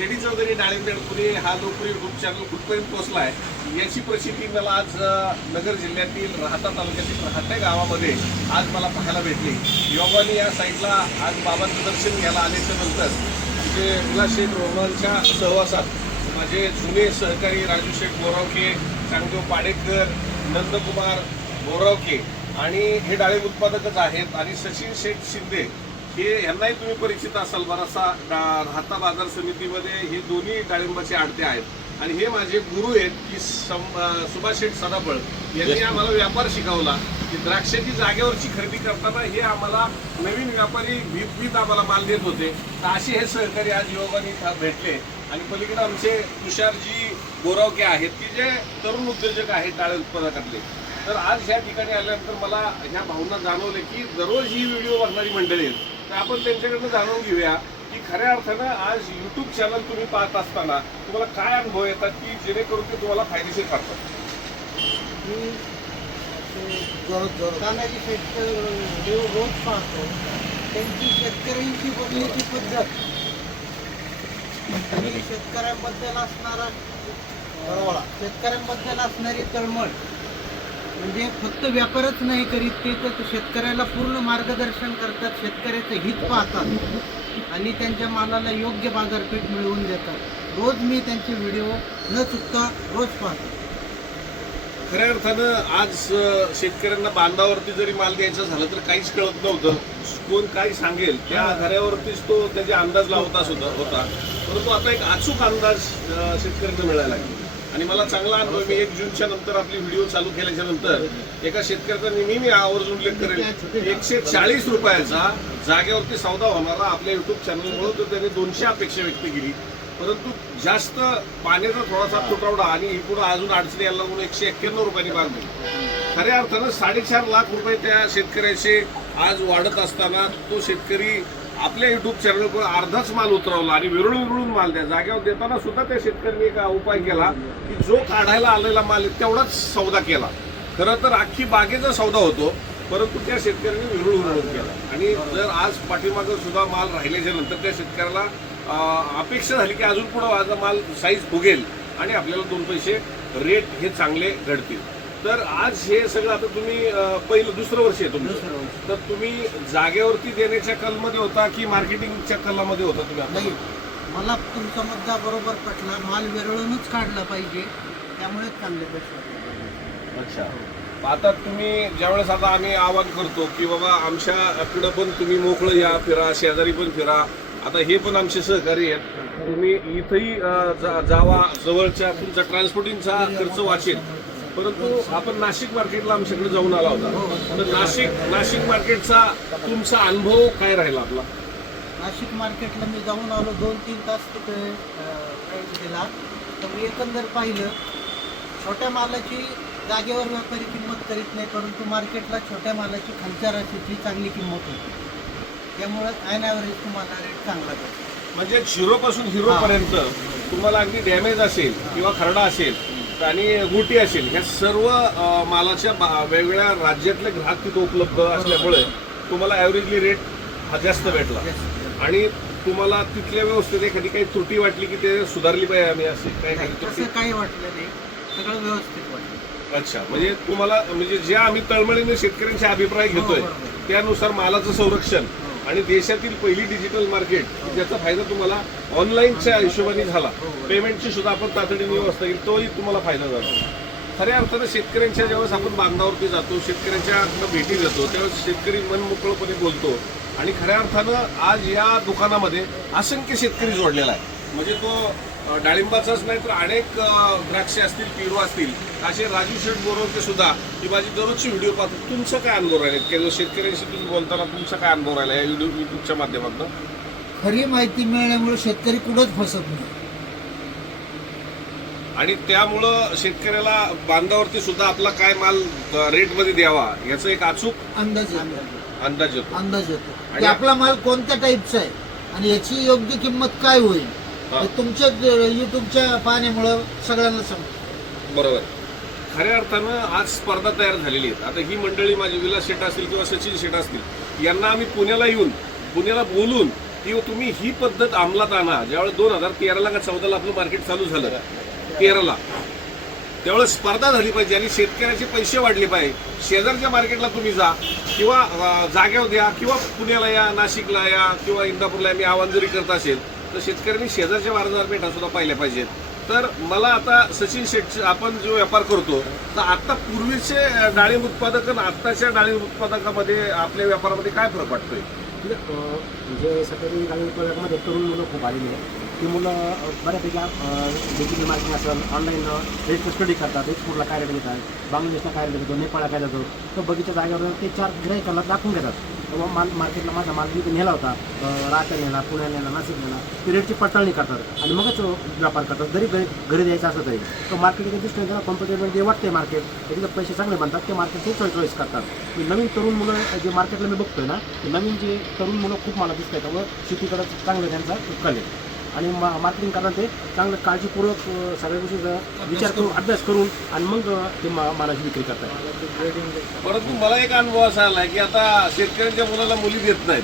JD Chaudhari डाळिंब बेडपुरी हा लोकप्रिय युट्यूब चॅनल कुठपर्यंत पोहोचला आहे याची प्रचिती मला आज नगर जिल्ह्यातील राहता तालुक्यातील राहत्या गावामध्ये आज मला पाहायला भेटली. योगाने या साईडला आज बाबांचं दर्शन घ्यायला आल्याच्या नंतर तिथे विलास शेठ रोहनच्या सहवासात माझे जुने सहकारी राजू शेठ बोरावके, चांगदेव पाडेकर, नंदकुमार बोरावके आणि हे डाळिंब उत्पादकच आहेत आणि सचिन शेठ शिंदे हे यांनाही तुम्ही परिचित असाल. बराचसा राहता बाजार समितीमध्ये हे दोन्ही डाळिंबाचे आडते आहेत आणि हे माझे गुरु आहेत की सुभाष शेठ सदाफळ यांनी आम्हाला व्यापार शिकवला की द्राक्षाची जागेवरची खरेदी करताना हे आम्हाला नवीन व्यापारी भीत आम्हाला माल देत होते. तर असे हे सहकारी आज योगाने भेटले आणि पलीकडे आमचे तुषारजी बोरावके आहेत की जे तरुण उद्योजक आहेत डाळिंब उत्पादकातले. तर आज ह्या ठिकाणी आल्यानंतर मला ह्या भावना जाणवले की दररोज ही व्हिडिओ बघणारी मंडळी आहेत तर आपण त्यांच्याकडनं जाणून घेऊया की खऱ्या अर्थानं आज यूट्यूब चॅनल तुम्ही पाहत असताना तुम्हाला काय अनुभव येतात की जेणेकरून ते तुम्हाला फायदेशीर ठरतात. व्हिडिओ रोज पाहतो. त्यांची शेतकऱ्यांची बोलण्याची पद्धत, शेतकऱ्यांबद्दल असणारा शेतकऱ्यांबद्दल असणारी तळमळ म्हणजे फक्त व्यापारच नाही करीत ते तर शेतकऱ्याला पूर्ण मार्गदर्शन करतात, शेतकऱ्याचं हित पाहतात आणि त्यांच्या मालाला योग्य बाजारपेठ मिळवून देतात. रोज मी त्यांचे व्हिडिओ न चुकता रोज पाहतो. खऱ्या अर्थानं आज शेतकऱ्यांना बांधावरती जरी माल द्यायचा झाला तर काहीच कळत नव्हतं. कोण काय सांगेल त्या आधारावरतीच तो त्याचे अंदाज लावताच होता. परंतु आता एक अचूक अंदाज शेतकऱ्यांना मिळायला लागला आणि मला चांगला अनुभव. मी 1 जूनच्या नंतर आपली व्हिडिओ चालू केल्याच्या नंतर एका शेतकऱ्याचा नेहमी आवर्जून उल्लेख करेल. 140 रुपयाचा जागेवरती सौदा होणारा आपल्या युट्यूब चॅनलमुळे तर त्याने 200 अपेक्षा व्यक्त केली. परंतु जास्त पाण्याचा थोडासा तुटवडा आणि इकडून अजून अडचणी यायला लागून 191 रुपयांनी बांधली. खऱ्या अर्थानं 4.5 लाख रुपये त्या शेतकऱ्याचे आज वाढत असताना तो शेतकरी आपल्या युट्यूब चॅनलवर अर्धाच माल उतरवला आणि विरळून माल द्या जागेवर देताना सुद्धा त्या शेतकऱ्यांनी एक उपाय केला की जो काढायला आलेला माल तेवढाच सौदा केला. खरं तर अख्खी बागेचा सौदा होतो परंतु त्या शेतकऱ्यांनी विरळून केला आणि जर आज पाठीमागं सुद्धा माल राहिल्याच्या नंतर त्या शेतकऱ्याला अपेक्षा झाली की अजून पुढे माझा माल साईज फुगेल आणि आपल्याला 2 पैसे रेट हे चांगले घडतील. तर आज हे सगळं आता तुम्ही दुसरं वर्ष आहे तुमचं, तर तुम्ही जागेवरती देण्याच्या कलमध्ये होता की मार्केटिंगच्या कलामध्ये होता तुम्ही? नाही, मला तुमचा मुद्दा बरोबर पटला. माल विरळूनच काढला पाहिजे त्यामुळे चांगले पैसे. अच्छा, आता तुम्ही ज्यावेळेस आता आम्ही आवाहन करतो की बाबा आमच्याकडं पण तुम्ही मोकळं या, फिरा, शेजारी पण फिरा. आता हे पण आमचे सहकारी आहेत, तुम्ही इथंही जावा, जवळच्या तुमचा ट्रान्सपोर्टिंगचा खर्च वाचेल. परंतु आपण नाशिक मार्केटला आमच्याकडे जाऊन आला होता, तर नाशिक मार्केटचा तुमचा अनुभव काय राहिला आपला? नाशिक मार्केटला मी जाऊन आलो, 2-3 तास तिथे वेळ दिला. तर मी एकंदर पाहिलं छोट्या मालाची जागेवर व्यापारी किंमत करीत नाही, परंतु मार्केटला छोट्या मालाची खालच्या राशीची चांगली किंमत होती. त्यामुळे ॲन ॲव्हरेज तुम्हाला रेट चांगला भेटतो. म्हणजे झिरोपासून हिरोपर्यंत तुम्हाला अगदी डॅमेज असेल किंवा खरडा असेल आणि गुटी असेल ह्या सर्व मालाच्या वेगवेगळ्या राज्यातले ग्राहक तिथे उपलब्ध असल्यामुळे तुम्हाला ॲव्हरेजली रेट हा जास्त भेटला आणि तुम्हाला तिथल्या व्यवस्थेत एखादी काही त्रुटी वाटली की ते सुधारली पाहिजे आम्ही असे तसं काही वाटलं नाही, सगळं व्यवस्थित वाटलं. अच्छा, म्हणजे तुम्हाला म्हणजे ज्या आम्ही तळमळीने शेतकऱ्यांचे अभिप्राय घेतोय त्यानुसार मालाचं संरक्षण आणि देशातील पहिली डिजिटल मार्केट ज्याचा फायदा तुम्हाला ऑनलाईनच्या हिशोबाने झाला, पेमेंटची सुद्धा आपण तातडीने व्यवस्था केली, तोही तुम्हाला फायदा झाला. खऱ्या अर्थानं शेतकऱ्यांच्या ज्यावेळेस आपण बांधावरती जातो, शेतकऱ्यांच्या भेटी देतो त्यावेळेस शेतकरी मनमोकळपणे बोलतो आणि खऱ्या अर्थानं आज या दुकानामध्ये असंख्य शेतकरी जोडलेला आहे. म्हणजे तो डाळिंबाचाच नाही तर अनेक द्राक्षे असतील, पेरू असतील, असे राजू शेठ बोरावके सुद्धा ही माझी दररोजची व्हिडिओ पाहतो. तुमचं काय अनुभव राहिले की शेतकऱ्यांशी तुम्ही बोलताना तुमचा काय अनुभव राहिला या युट्यूबच्या माध्यमातून? खरी माहिती मिळाल्यामुळे शेतकरी कुठंच फसत नाही आणि त्यामुळं शेतकऱ्याला बांधावरती सुद्धा आपला काय माल रेटमध्ये द्यावा याचा एक अचूक अंदाज येतो की आपला माल कोणत्या टाईपचा आहे आणि याची योग्य किंमत काय होईल हे तुमच्या युट्यूबच्या पाहण्यामुळं सगळ्यांना समजतं. बरोबर. खऱ्या अर्थानं आज स्पर्धा तयार झालेली आहे. आता ही मंडळी माझी विलास शेठ असतील किंवा सचिन शेठ असतील यांना आम्ही पुण्याला बोलून की तुम्ही ही पद्धत अंमलात आणा. ज्यावेळेस 2013ला का 14ला आपलं मार्केट चालू झालं, 13ला, त्यावेळेस स्पर्धा झाली पाहिजे आणि शेतकऱ्याचे पैसे वाढले पाहिजे. शेजारच्या मार्केटला तुम्ही जा किंवा जाग्यावर द्या किंवा पुण्याला या, नाशिकला या किंवा इंदापूरला मी आवाहन जरी करत असेल तर शेतकऱ्यांनी शेजारच्या बाजारपेठा सुद्धा पाहिल्या पाहिजेत. तर मला आता सचिन शेठ, आपण जो व्यापार करतो तर आता पूर्वीचे डाळिंब उत्पादक आणि आत्ताच्या डाळिंब उत्पादकामध्ये आपल्या व्यापारामध्ये काय फरक वाटतोय? म्हणजे सध्या डाळिंब उत्पादकामध्ये तरुण मुलं खूप आलेली आहेत. ती मुलं बऱ्यापैकी डिजिटल मार्केटिंग असेल, ऑनलाईन रेटचं स्टडी करतात, एक्सपोर्टला काय रेट घेतात, बांगलादेशला काय रेट घेतो, नेपाळला काय जातो, तर बगीच्या जागेवर ते 4 गिरायकाला दाखवून घेतात. तेव्हा मार्केटला माझा माल मी नेला होता, राहत्या नेला, पुण्याला नेला, नाशिक नेला, ते रेटची पडताळणी करतात आणि मगच व्यापार करतात. जरी घरी द्यायचं असं तरी तो मार्केटिंग दृष्टीने त्यांना कॉम्पिटेबल जे वाटते मार्केट तिथे पैसे चांगले बनतात, ते मार्केट खूप चॉईस करतात. नवीन तरुण मुलं जे मार्केटला मी बघतोय ना, नवीन जे तरुण मुलं खूप मला दिसत आहेत. त्यामुळे शेतीकडं चांगलं त्यांचा कल आहे आणि मार्केटिंग करताना ते चांगलं काळजीपूर्वक सगळ्या गोष्टीचा विचार करून, अभ्यास करून आणि मग ते मालाची विक्री करतात. परंतु मला एक अनुभव असा आला की आता शेतकऱ्यांच्या मुलाला मुली देत नाहीत,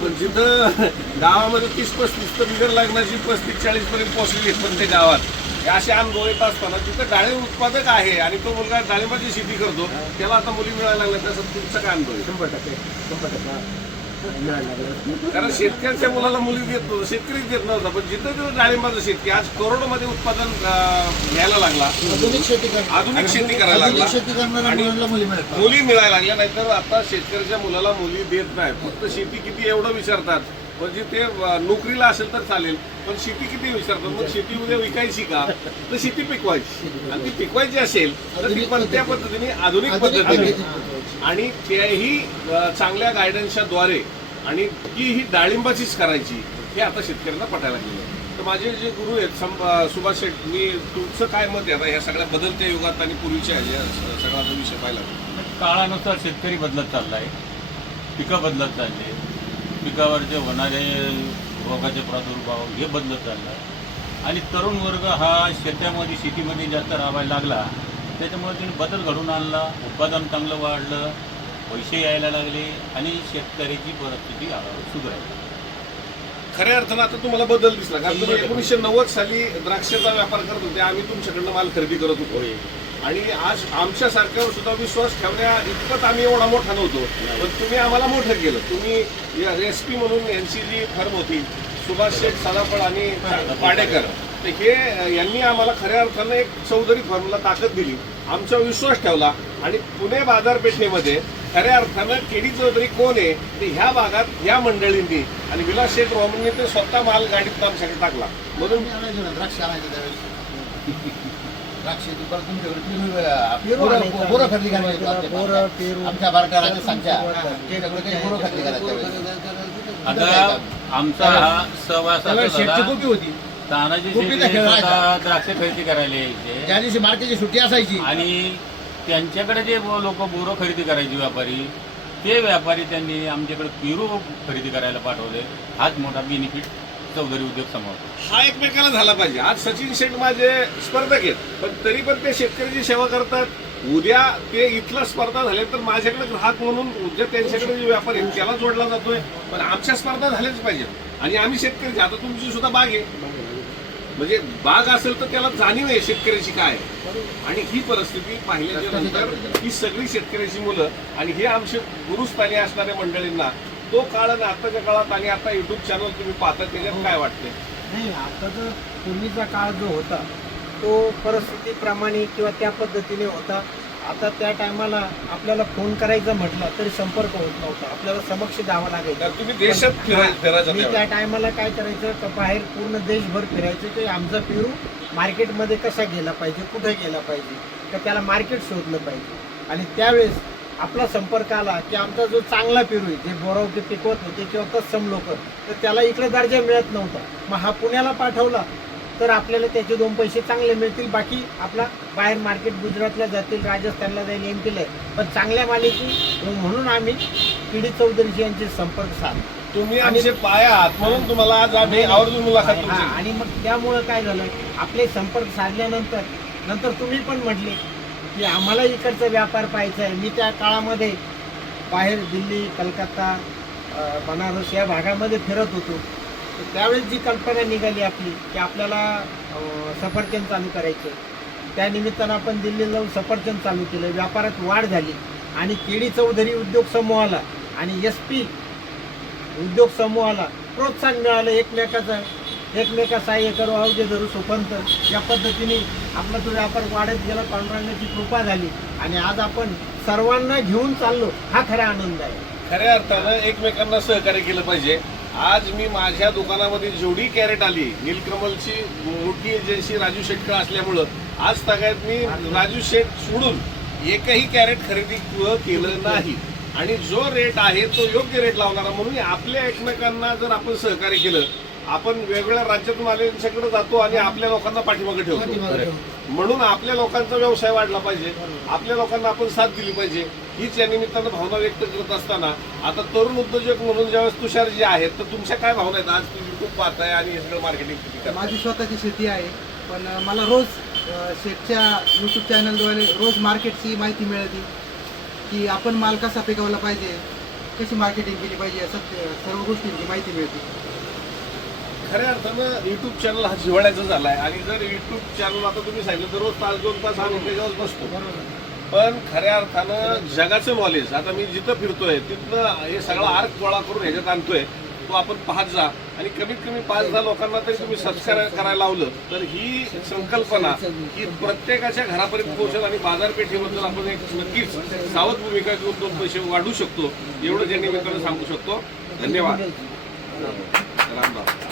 पण जिथं गावामध्ये 30-35 तर बिगर लग्नाची 35-40 पर्यंत पोहोचलेली प्रत्येक गावात, हे असे अनुभव येत असताना जिथं डाळिंब उत्पादक आहे आणि तो मुलगा डाळिंबाची शेती करतो त्याला आता मुली मिळायला लागल्या, त्याचा तुमचा काय अनुभव आहे? 100% कारण शेतकऱ्यांच्या मुलाला मुली देत नव्हतं, शेतकरीच देत नव्हता, पण जिथं तिथं डाळिंबाचं शेती आज करोडोमध्ये उत्पादन घ्यायला लागला, आधुनिक शेती करायला लागला आणि मुली मिळायला लागल्या. नाहीतर आता शेतकऱ्याच्या मुलाला मुली देत नाही, फक्त शेती किती एवढं विचारतात. म्हणजे ते नोकरीला असेल तर चालेल, पण शेती किती विचारतात. मग शेती उद्या विकायची का, तर शेती पिकवायची, आणि ती पिकवायची असेल तर ती कोणत्या पद्धतीने, आधुनिक पद्धतीने आणि त्याही चांगल्या गायडन्सच्या द्वारे, आणि ती ही डाळिंबाचीच करायची, हे आता शेतकऱ्यांना पटायला लागलेलं. तर माझे जे गुरु आहेत सुभाष शेठ, मी तुमचं काय मत आहे आता ह्या सगळ्या बदलत्या युगात आणि पूर्वीच्या सगळा जो विषय पाहिला? काळानुसार शेतकरी बदलत चालला आहे, पिकं बदलत चालले, पिकावरचे होणारे रोगाचे प्रादुर्भाव हे बदलत चालला आहे आणि तरुण वर्ग हा शेतीमध्ये जास्त राहायला लागला. त्याच्यामुळे त्यांनी बदल घडून आणला, उत्पादन चांगलं वाढलं, पैसे यायला लागले आणि शेतकऱ्याची परिस्थिती हळूहळू सुधारली. खऱ्या अर्थानं आता तुम्हाला बदल दिसला, कारण तुम्ही 1990 साली द्राक्षाचा व्यापार करत होते, आम्ही तुमच्याकडनं माल खरेदी करत होतो आणि आज आमच्यासारख्यावर सुद्धा विश्वास ठेवण्या इतपत आम्ही एवढा मोठा नव्हतो, पण तुम्ही आम्हाला मोठं केलं. तुम्ही SP म्हणून यांची जी फर्म होती, सुभाष शेठ सालापळ आणि पाडेकर, तर हे यांनी आम्हाला खऱ्या अर्थानं एक चौधरी फर्मला ताकद दिली, आमचा विश्वास ठेवला आणि पुणे बाजारपेठेमध्ये खऱ्या अर्थानं केडी चौधरी कोण आहे ते ह्या भागात ह्या मंडळींनी आणि विलास शेठ रोमनने ते स्वतः माल गाडीत आमच्याकडे टाकला. म्हणून द्राक्ष आणायचं त्यावेळेस द्राक्ष बोरं खरेदी करायची आमच्या बारट्याला सांगच्या बोरं खरेदी करायचं. आता आमचा हा सहवास होती, तानाजी द्राक्ष खरेदी करायला यायचे, ज्या दिवशी मार्केटची सुट्टी असायची आणि त्यांच्याकडे जे लोक बोरं खरेदी करायचे व्यापारी, ते व्यापारी त्यांनी आमच्याकडे पेरू खरेदी करायला पाठवले. हाच मोठा बेनिफिट चौधरी उद्योग समोर हा एकमेकाला झाला पाहिजे. आज सचिन शेठ माझे स्पर्धक आहेत, पण तरी पण ते शेतकऱ्याची सेवा करतात. उद्या ते इथला स्पर्धा झाले तर माझ्याकडे ग्राहक म्हणून उद्या त्यांच्याकडे जे व्यापार आहे त्याला जोडला जातोय, पण आमच्या स्पर्धा झाल्याच पाहिजे. आणि आम्ही शेतकरी, आता तुमची सुद्धा बाग आहे, म्हणजे बाग असेल तर त्याला जाणीव आहे शेतकऱ्याची काय, आणि ही परिस्थिती पाहिल्याच्या नंतर ही सगळी शेतकऱ्याची मुलं आणि हे आमचे गुरुस्थानी असणाऱ्या मंडळींना तो काळ आणि आताच्या काळात आणि आता युट्यूब चॅनल तुम्ही पाहता त्याच्यात काय वाटतंय? नाही, आताचा पूर्वीचा काळ जो होता तो परिस्थितीप्रमाणे किंवा त्या पद्धतीने होता. आता त्या टायमाला आपल्याला फोन करायचं म्हटलं तरी संपर्क होत नव्हता, आपल्याला समक्ष जावं लागायचं. तुम्ही देशात फिरायचं मी त्या टायमाला काय करायचं तर बाहेर पूर्ण देशभर फिरायचं की आमचा पेरू मार्केटमध्ये कसा गेला पाहिजे, कुठे गेला पाहिजे, तर त्याला मार्केट शोधलं पाहिजे. आणि त्यावेळेस आपला संपर्क आला की आमचा जो चांगला पेरू आहे, जे बोरावटी पिकवत होते किंवा तत्सम लोक, तर त्याला इकडे दर्जा मिळत नव्हता. मग हा पुण्याला पाठवला तर आपल्याला त्याचे 2 पैसे चांगले मिळतील, बाकी आपला बाहेर मार्केट गुजरातला जातील, राजस्थानला जाईल, MP ला, पण चांगल्या मालिकी. म्हणून आम्ही केडी चौधरीजी यांचे संपर्क साधले. तुम्ही आमचे पाय आहात म्हणून तुम्हाला आज आम्ही आवर्जून मुलाखत तुमची. आणि मग त्यामुळं काय झालं, आपले संपर्क साधल्यानंतर तुम्ही पण म्हटले की आम्हाला इकडचा व्यापार पाहायचा आहे. मी त्या काळामध्ये बाहेर दिल्ली, कलकत्ता, बनारस या भागामध्ये फिरत होतो, तर त्यावेळेस जी कल्पना निघाली आपली की आपल्याला सफरचंद चालू करायचं, त्या निमित्तानं आपण दिल्लीला जाऊन सफरचंद चालू केलं. व्यापारात वाढ झाली आणि केडी चौधरी उद्योग समूहाला आणि SP उद्योग समूहाला प्रोत्साहन मिळालं. एकमेका सहाय्य करू अवघे धरू सोपंत, या पद्धतीने आपला तो व्यापार वाढत गेला. पांडुरंगाची कृपा झाली आणि आज आपण सर्वांना घेऊन चाललो, हा खरा आनंद आहे. खऱ्या अर्थानं एकमेकांना सहकार्य केलं पाहिजे. आज मी माझ्या दुकानामध्ये जेवढी कॅरेट आली, नीलकमलची मोठी एजन्सी राजू शेटकर असल्यामुळं आज तागायत मी राजू शेट सोडून एकही कॅरेट खरेदी केलं नाही. आणि जो रेट आहे तो योग्य रेट लावणारा, म्हणून आपल्या एकमेकांना जर आपण सहकार्य केलं, आपण वेगवेगळ्या राज्यातून आलेल्यांच्याकडे जातो आणि आपल्या लोकांना पाठीमागे ठेवतो. म्हणून आपल्या लोकांचा व्यवसाय वाढला पाहिजे, आपल्या लोकांना आपण साथ दिली पाहिजे, हीच या निमित्तानं भावना व्यक्त करत असताना आता तरुण उद्योजक म्हणून ज्यावेळेस तुषार जे आहेत, तर तुमच्या काय भावना आहेत? आज तुम्ही YouTube पाहताय आणि हे सगळं मार्केटिंग करताय. माझी स्वतःची शेती आहे, पण मला रोज शेतच्या यूट्यूब चॅनलद्वारे रोज मार्केटची माहिती मिळते की आपण माल कसा पिकवला पाहिजे, कशी मार्केटिंग केली पाहिजे, सर्व गोष्टींची माहिती मिळते. खऱ्या अर्थानं युट्यूब चॅनल हा जिव्हाळ्याचा झालाय आणि जर युट्यूब चॅनल आता तुम्ही सांगितलं तर रोज 1-2 तास आम्ही त्याच्यावर बसतो, पण खऱ्या अर्थानं जगाचं नॉलेज आता मी जिथं फिरतोय तिथनं हे सगळा आर्क गोळा करून ह्याच्यात आणतोय, तो आपण पाहत जा. आणि कमीत कमी 5-10 लोकांना तरी तुम्ही सबस्क्राईब करायला लावलं तर ही संकल्पना ही प्रत्येकाच्या घरापर्यंत पोहोचेल आणि बाजारपेठेबद्दल आपण एक नक्कीच सावध भूमिका घेऊन 2 पैसे वाढू शकतो, एवढं ज्या निमित्तानं सांगू शकतो. धन्यवाद. रामराम.